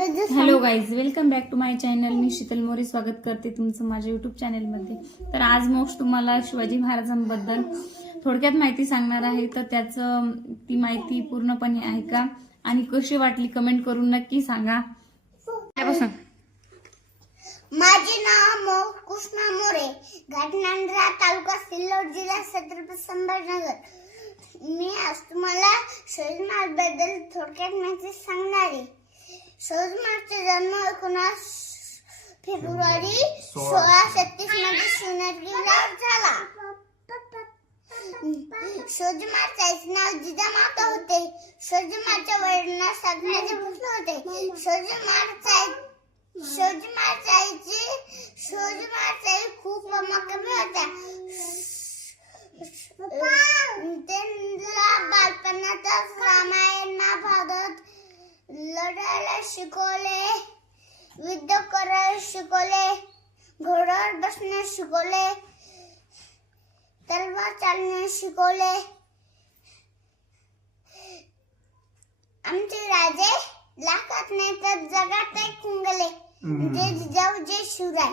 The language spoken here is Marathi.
Hello guys, welcome back to my channel. मी शीतल मोरे स्वागत करते तुमचं माझ्या युट्यूब चॅनलमध्ये. तर आज मोक्ष तुम्हाला शिवाजी महाराजांबद्दल थोडक्यात माहिती सांगणार आहे. तर त्याचं ती माहिती पूर्णपणे ऐका आणि कशी वाटली कमेंट करून नक्की सांगा. माझे नाव मोक्ष कृष्णा मोरे, घाटनांदरा, तालुका सिल्लोड, जिल्हा छत्रपती संभाजीनगर. मी आज तुम्हाला शिवाजी महाराजांबद्दल थोडक्यात माहिती सांगणार आहे. शिवाजी महाराजांचा जन्म 19 फेब्रुवारी 1636 मध्ये शिवनेरीला झाला. शिवाजी महाराजांचे नाव जिजामाता होते. शिवाजी महाराजांच्या वडिलांना सांगण्याचे प्रश्न होते. शिवाजी महाराजांचे खूप कमी होत्या. त्यांना बालपणातच रामायण महाभारत लढायला शिकवले, युद्ध करायला शिकवले, घोड्यावर बसणे शिकवले, तलवार चालवणे शिकवले. आमचे राजे लाखात नाही तर जगात एक कुंगले, जय जिजाऊ जय शिवराय.